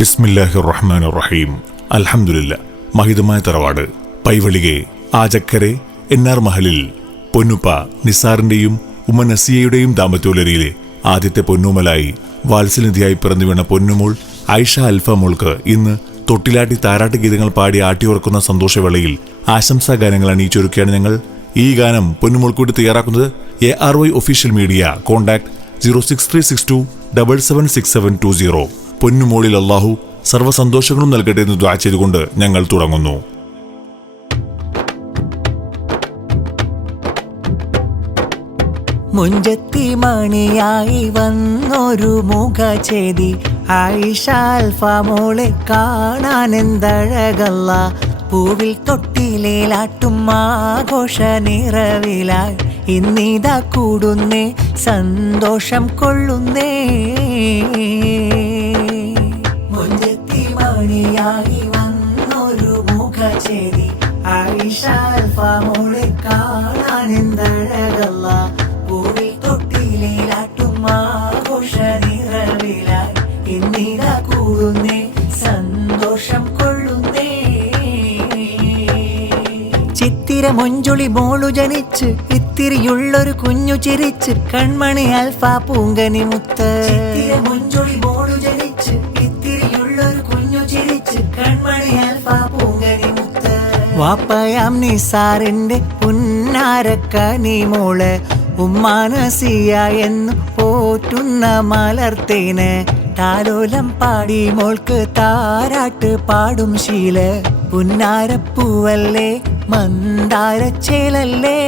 ബിസ്മില്ലാഹിർ റഹ്മാനിർ റഹീം. അൽഹംദുലില്ലാ. മഹിതമായ തറവാട് പൈവളികെ ആചക്കരെ എൻആർ മഹലിൽ പൊന്നുപ്പ നിസാറിന്റെയും ഉമ്മ നസിയയുടെയും ദാമ്പത്യോലരിയിലെ ആദ്യത്തെ പൊന്നൂമലായി വാത്സല്യനിധിയായി പിറന്നു വീണ പൊന്നുമോൾ ഐഷ അൽഫ മോൾക്ക് ഇന്ന് തൊട്ടിലാട്ടി താരാട്ട് ഗീതങ്ങൾ പാടി ആട്ടിയുറക്കുന്ന സന്തോഷവേളയിൽ ആശംസാ ഗാനങ്ങൾ അണിയിച്ചൊരുക്കിയാണ് ഞങ്ങൾ. ഈ ഗാനം പൊന്നുമോൾക്ക് വേണ്ടി തയ്യാറാക്കുന്നത് ARY ഒഫീഷ്യൽ മീഡിയ. കോൺടാക്ട് 06362776720. പൊന്നുമോളിൽ അല്ലാഹു സർവ്വസന്തോഷങ്ങളും നൽകട്ടെ എന്ന് ദുആ ചെയ്തുകൊണ്ട് ഞങ്ങൾ തുടങ്ങുന്നു. മുഞ്ചത്തി മണിയായി വന്നൊരു മുഖചേതി ആയിഷ അൽഫ മോളെ കാണാനെന്തഴകല്ല. പൂവിൽ തൊട്ടിലേലാട്ടും ആഘോഷ നിറവിലായി ഇന്നിതാ കൂടുന്നേ സന്തോഷം കൊള്ളുന്നേ. മുഞ്ചത്തി മണിയായി വന്നൊരു മുഖചേതി ആയിഷ അൽഫ മോളെ കാണാനെന്തഴകല്ല. പൂവിൽ തൊട്ടിലേലാട്ടും ആഘോഷ നിറവിലായി ഇന്നിതാ കൂടുന്നേ സന്തോഷം കൊള്ളുന്നേ. ചിത്തിര മൊഞ്ചുളി മോളു ജനിച്ച് ഇത്തിരിയുള്ളൊരു കുഞ്ഞു ചിരിച്ച് കൺമണി അൽഫ പൂങ്കനി മുത്ത്. ചിത്തിര മൊഞ്ചുളി മോളു ജനിച്ച് ഇത്തിരിയുള്ളൊരു കുഞ്ഞു ചിരിച്ച് കൺമണി അൽഫ പൂങ്കനി മുത്ത്. വാപ്പയാം നിസാറിന്റെ പുന്നാരക്കനി മോള് ഉമ്മാനസിയ എന്ന് പോറ്റുന്ന മലർത്തേന് താലോലം പാടി മോൾക്ക് താരാട്ട് പാടും ശീല. പുന്നാരപ്പൂവല്ലേ മന്ദാരച്ചേലല്ലേ.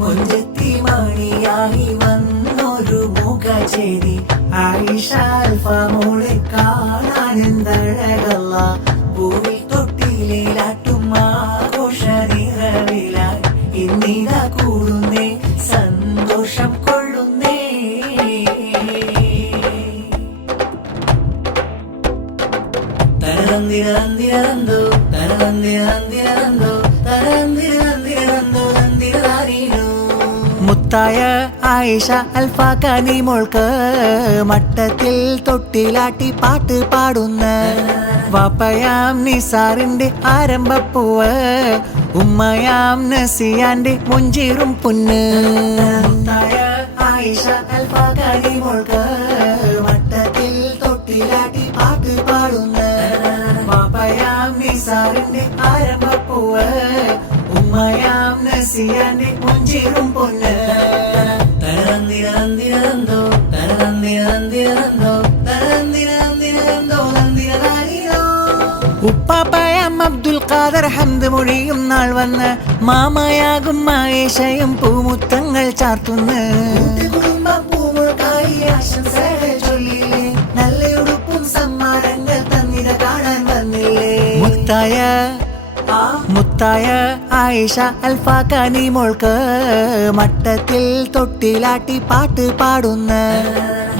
മുഞ്ചത്തി മണിയായി വന്നൊരു മുഖചേരി ആയിഷ അൽഫ മോളെ കാണാനെന്തഴകല്ല. പൂവിൽ തൊട്ടിലേലാട്ടും ആഘോഷ നിറവിലായി ഇന്നിതാ കൂടുന്നേ സന്തോഷം കൊള്ളുന്നേ. തരന്തിരന്തിരന്തോ തരന്തിരന്തിരന്തോ തരന്തിരന്തിരന്തോ തരന്തിരോ. മുത്തായ ആയിഷ അൽഫ കനി മോൾക്ക് മട്ടത്തിൽ തൊട്ടിലാട്ടി പാട്ട് പാടുന്ന വാപ്പയാം നിസാറിന്റെ ആരംഭപ്പൂവ് ഉമ്മയാം നസിയാന്റെ മുഞ്ചീറും പൊന്ന്. മുത്തായ ആയിഷ അൽഫ കനി മോൾക്ക് മട്ടത്തിൽ തൊട്ടിലാട്ടി പാട്ട് പാടുന്ന വാപ്പയാം നിസാറിന്റെ ആരംഭപ്പൂവ് ഉമ്മയാം നസിയാന്റെ മുഞ്ചീറും പൊന്ന്. തരന്തിരന്തിരന്തോ തരന്തിരന്തിരന്തോ തരന്തിരന്തിരന്തോ തരന്തിരോ. ഉപ്പാപ്പയാം അബ്ദുൽ ഖാദർ ഹംദ് മൊഴിയും നാൾ വന്ന് മാമയാകും ആയേഷയും പൂമുത്തങ്ങൾ ചാർത്തുന്ന കുടുംബം പൂമുൾക്കായി ആശംസകൾ ചൊല്ലില്ലേ. നല്ലയുടുപ്പും സമ്മാനങ്ങൾ തന്നിര കാണാൻ വന്നില്ലേ. മുത്തായ ആയിഷ അൽഫ കനി മോൾക്ക് മട്ടത്തിൽ തൊട്ടിലാട്ടി പാട്ട് പാടുന്ന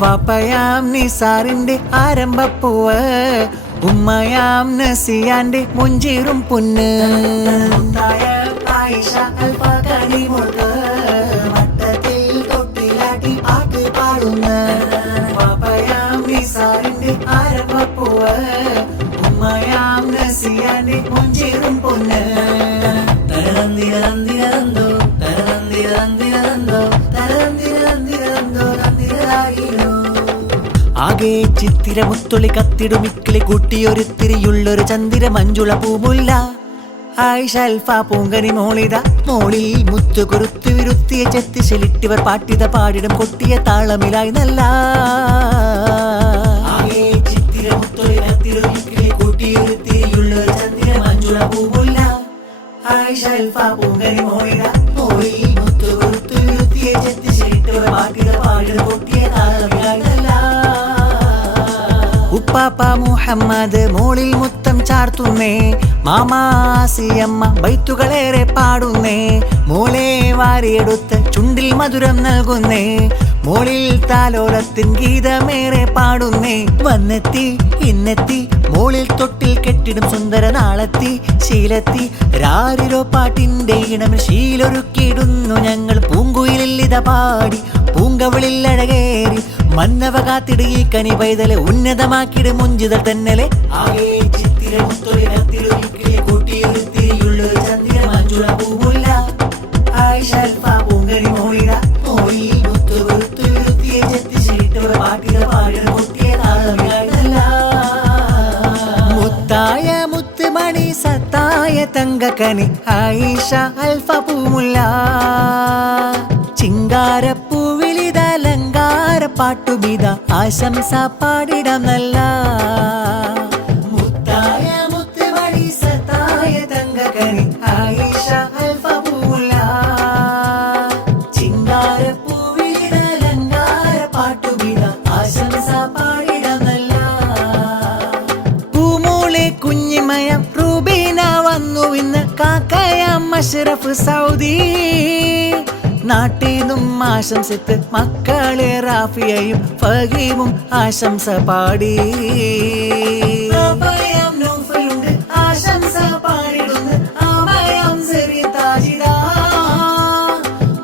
വാപ്പയാം നിസാറിന്റെ ആരംഭപ്പൂവ് ഉമ്മയാം നസിയാന്റെ മുഞ്ചീറും പൊന്ന്. മുത്തായ ആയിഷ അൽഫ കനി മോൾക്ക് മട്ടത്തിൽ തൊട്ടിലാട്ടി പാട്ട് പാടുന്ന വാപ്പയാം നിസാറിന്റെ ആരംഭപ്പൂവ് ഉമ്മയാം നസിയാന്റെ മുഞ്ചീറും പൊന്ന്. തരന്തിരന്തിരന്തോ തരന്തിരന്തിരന്തോ തരന്തിരന്തിരന്തോ തരന്തിരോ. ആകെ ചിത്തിര മുത്തൊളി കത്തിടുമിക്കിളി കൂട്ടിയൊരുത്തിരിയുള്ളൊരു ചന്ദിര മഞ്ജുള പൂമുല്ല ആയിഷ അൽഫ പൂങ്കനി മോളിത. മോളിൽ മുത്തു കുറുത്തു വിരുത്തിയ ചെത്തി ശെലിട്ടിവർ പാട്ടിത പാടിടും കൊട്ടിയ താളമിലായി നല്ല. ആകെ ചിത്തിര മുത്തൊളി കത്തിടുമിക്കിളി കൂട്ടിയൊരുത്തിരിയുള്ളൊരു ചന്ദിര മഞ്ജുള പൂമുല്ല ആയിഷ അൽഫ പൂങ്കനി മോളിത. മോളിൽ മുത്തു കുറുത്തു വിരുത്തിയ ചെത്തി ശെലിട്ടിവർ പാട്ടിത പാടിടും കൊട്ടിയ താളമിലായി നല്ല. ഉപ്പാപ്പ മുഹമ്മദ് മോളിൽ മുത്തം ചാർത്തുന്നേ മാമാസിയമ്മ ബൈത്തുകളേറെ പാടുന്നേ. മോളെ വാരിയെടുത്ത് ചുണ്ടിൽ മധുരം നൽകുന്നേ. മോളിൽ താലോലത്തിൻ ഗീതമേറെ പാടുന്നേ. വന്നെത്തി ഇന്നെത്തി മോളിൽ തൊട്ടിൽ കെട്ടിടും സുന്ദര നാളെത്തി ശീലത്തി രാരിരോ പാട്ടിന്റെ ഇണമിൽ ശീലൊരുക്കിയിടുന്നു ഞങ്ങൾ. പൂങ്കുയിലിത പാടി പൂങ്കവിളിൽ അഴകേറി മന്നവ കാത്തിട് ഈ കനി പൈതലെ ഉന്നതമാക്കിട് മുഞ്ചുതൽ തന്നലെ ആകെ ചിത്തിര മുത്തൊരിടത്തിലൊരുക്കിലെ കൂട്ടിയൊരുത്തിരിയുള്ളൊരു ചന്ദ്ര മഞ്ജുള പൂമുല്ല ആയിഷ അൽഫ പൂങ്കരി മോളിട മോളി മുത്തു കൊരുത്തുരുത്തിയെ ചെത്തി ശരിട്ടവ പാട്ടിക പാടിട പൊട്ടിയ താളമില്ല മുത്തായ മുത്തുമണി സത്തായ തങ്കക്കനി ആയിഷ അൽഫ പൂമുല്ല ചിങ്കാരപ്പൂവിലിതലങ്കാര പാട്ടുബിത ആശംസ പാടിടം നല്ല മുത്തായ മുത്തുമണി സത്തായ തങ്കക്കനി ആയിഷ അൽഫ പൂമുല്ല ചിങ്കാരപ്പൂവിലിതലങ്കാര പാട്ടുബിത ആശംസ പാടിടം നല്ല പൂമൂളെ കുഞ്ഞിമയം റൂബീന വന്നു ഇന്ന് കാക്കയം അഷ്റഫ് സൗദി നാട്ടിന്നും ആശംസിത്ത് മക്കളെ റാഫിയയും ഫഹീമും ആശംസ പാടി നൗഫലുണ്ട് ആശംസ പാടിടുന്നു ആമയം സെറി താജിദ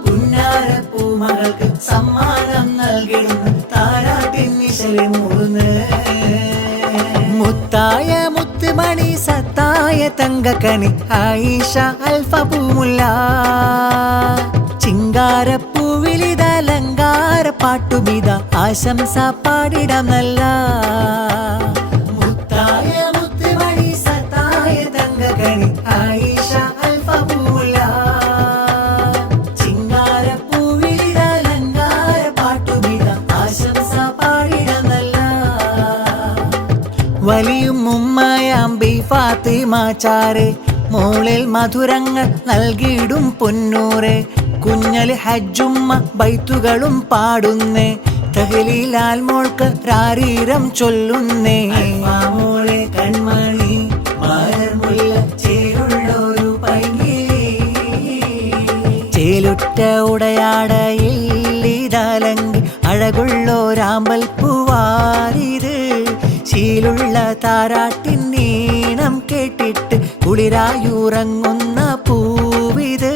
പുന്നാര പൂമകൾക്ക് സമ്മാനം നൽകിടുന്നു താരാട്ടിൻ നിശലി മൂന്ന് മുത്തായ മുത്തുമണി സത്തായ തങ്കക്കനി ആയിഷ അൽഫ പൂമുല്ല ചിങ്കാരപ്പൂവിലിതലങ്കാര പാട്ടുബിത ആശംസ പാടിടം നല്ല മുത്തായ മുത്തുമണി സത്തായ തങ്കക്കനി ആയിഷ അൽഫ പൂമുല്ല ചിങ്കാരപ്പൂവിലിതലങ്കാര പാട്ടുബിത ആശംസ പാടിടം നല്ല വലിയും ഉമ്മയാം ബി ഫാത്തിമ ചാരെ മോളിൽ മധുരങ്ങൾ നൽകിയിടും പൊന്നൂറെ കുഞ്ഞല് ഹജ്ജുമ്മ ബൈത്തുകളും പാടുന്നേ തഹലീലാൽ മോൾക്ക് രാരീരം ചൊല്ലുന്നേ മോളെ കൺമണി മലർമുല്ല ചേരുള്ളൊരു പൈകിളി ചേലുറ്റ ഉടയാടയിൽ ഇതലങ്കി അഴകുള്ളോരാമ്പൽ പൂവാരിത് ശീലുള്ള താരാട്ടിൻ നീണം കേട്ടിട്ട് കുളിരായുറങ്ങുന്ന പൂവിത്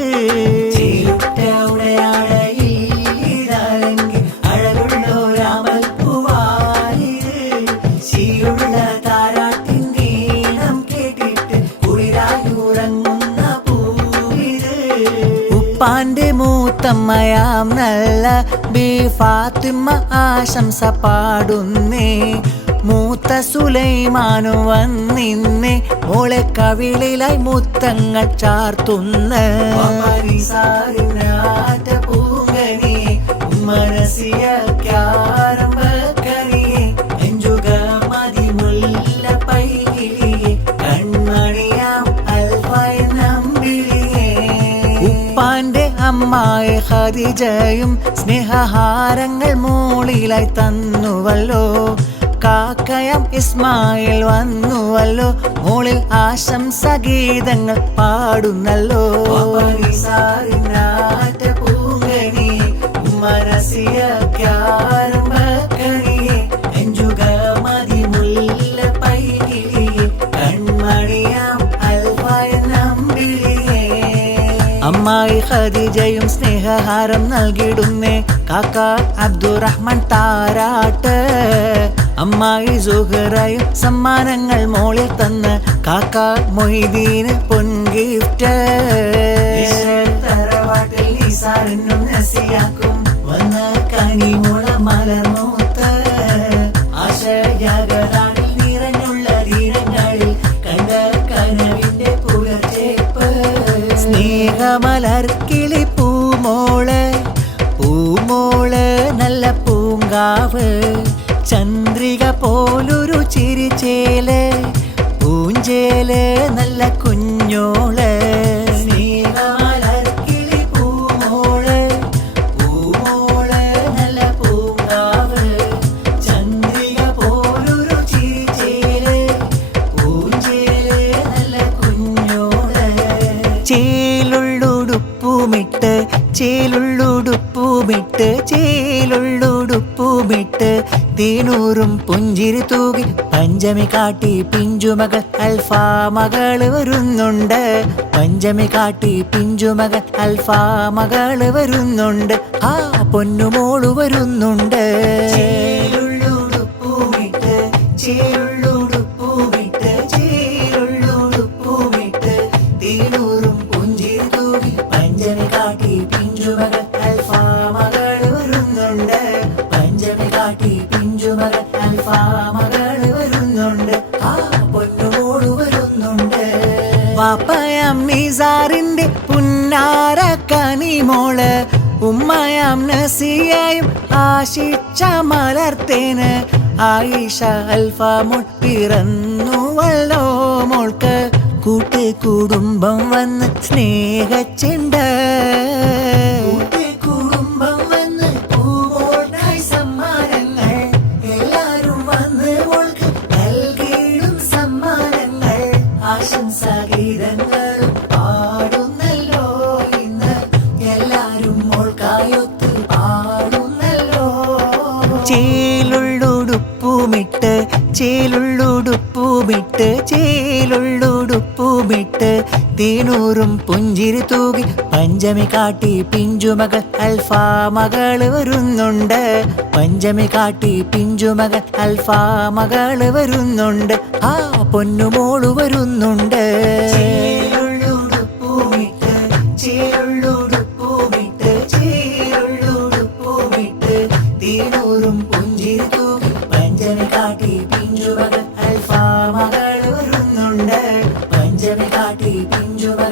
ഉപ്പാന്റെ മൂത്തമ്മയാം നല്ല ബി ഫാത്തിമ ആശംസ പാടുന്നേ മൂത്ത സുലൈമാനു വന്നിന്നെ മോളെ കവിളിലായി മുത്തങ്ങൾ ചാർത്തുന്ന പൂങ്കനി മനസ്സിയ എഞ്ചുക മതിമുല്ല പൈകിളിയെ കൺമണിയാം അൽഫായ നമ്പിളിയെ ഉപ്പാന്റെ അമ്മായ ഖദീജയും സ്നേഹഹാരങ്ങൾ മോളിലായി തന്നുവല്ലോ കാക്കയം ഇസ്മായിൽ വന്നുവല്ലോ മോളിൽ ആശംസ ഗീതങ്ങൾ പാടുന്നല്ലോ പൂങ്കനി മനസ്സിയ എഞ്ചുക മതിമുല്ല പൈകിളിയെ കൺമണിയാം അൽഫായ നമ്പിളിയെ അമ്മായി ഖദീജയും സ്നേഹഹാരം നൽകിടുന്നേ കാക്ക അബ്ദുറഹ്മാൻ താരാട്ട് അമ്മായി സുഹറയും സമ്മാനങ്ങൾ മോളിൽ തന്ന് കാക്ക മൊയ്തീന് പൊൻഗിഫ്റ്റ് തറവാട്ടിൽ നിസാറിനും നസിയാക്കും വന്ന കനിമുള മലർമൂത്ത് ആശയകരാണിൽ നിറഞ്ഞുള്ള തീരങ്ങളിൽ കണ്ട കനവിന്റെ പുലർച്ചേപ്പ് സ്നേഹമലർ കിളി പൂമോള് പൂമോള് നല്ല പൂങ്കാവ് ചന്ദ്രിക പോലൊരു ചിരിച്ചേല് പൂഞ്ചേല് നല്ല കുഞ്ഞോള് സ്നേഹമലർക്കിളി പൂമോള് പൂമോള് നല്ല പൂങ്കാവ് ചന്ദ്രിക പോലൊരു ചിരിച്ചേല് പൂഞ്ചേല് നല്ല കുഞ്ഞോള് ചേലുള്ളുടുപ്പുമിട്ട് ചേലുള്ളുടുപ്പുമിട്ട് ചേലുള്ളുടുപ്പുമിട്ട് തീൻ തേനൂറും പുഞ്ചിരി തൂകി പഞ്ചമി കാട്ടി പിഞ്ചുമകൾ അൽഫാ മകള് വരുന്നുണ്ട്. പഞ്ചമി കാട്ടി പിഞ്ചുമകൾ അൽഫാ മകള് വരുന്നുണ്ട്. ആ പൊന്നുമോള് വരുന്നുണ്ട്. ചേലുള്ളുടുപ്പൂമിട്ട് ചേലുള്ളുടുപ്പൂമിട്ട് ചേലുള്ളുടുപ്പൂമിട്ട് തേനൂറും പുഞ്ചിരി തൂകി പഞ്ചമി കാട്ടി പിഞ്ചുമകൾ അൽഫാ മകള് വരുന്നുണ്ട്. പഞ്ചമി കാട്ടി പിഞ്ചുമകൾ അൽഫാ മകള് വരുന്നുണ്ട്. ആ പൊന്നുമോള് വരുന്നുണ്ട്. വാപ്പയാം നിസാറിന്റെ പുന്നാര കനിമോള്, ഉമ്മയാം നസിയയും ആശിച്ച മലർത്തേന് ആയിഷ അൽഫാ മോൾ പിറന്നുവല്ലോ. മോൾക്ക് കൂട്ടുകുടുംബം വന്ന് സ്നേഹച്ചുണ്ട്. കൂട്ടുകുടുംബം വന്ന് പൂവോടായി സമ്മാനങ്ങൾ എല്ലാരും വന്ന് മോൾക്ക് നൽകിയിടും സമ്മാനങ്ങൾ. ആശംസാഗീതങ്ങളും പാടുന്നല്ലോ ഇന്ന് എല്ലാരും മോൾക്കായൊത്ത് പാടുന്നല്ലോ. ചേലുള്ളുടുപ്പൂമിട്ട് ചേലുള്ളുടുപ്പൂമിട്ട് ചേലുള്ളുടുപ്പൂമിട്ട് തേനൂറും പുഞ്ചിരി തൂകി പഞ്ചമി കാട്ടി പിഞ്ചുമകൾ അൽഫാ മകള് വരുന്നുണ്ട്. പഞ്ചമി കാട്ടി പിഞ്ചുമകൾ അൽഫാ മകള് വരുന്നുണ്ട്. ആ പൊന്നുമോള് വരുന്നുണ്ട്. ചേലുള്ളുടുപ്പൂമിട്ട് ചേലുള്ളുടുപ്പൂമിട്ട് ചേലുള്ളുടുപ്പൂമിട്ട് തേനൂറും പുഞ്ചിരി തൂകി പഞ്ചമി കാട്ടി പിഞ്ചുമകൾ അൽഫാ മകള് വരുന്നുണ്ട്. പഞ്ചമി കാട്ടി പിഞ്ചുമകൾ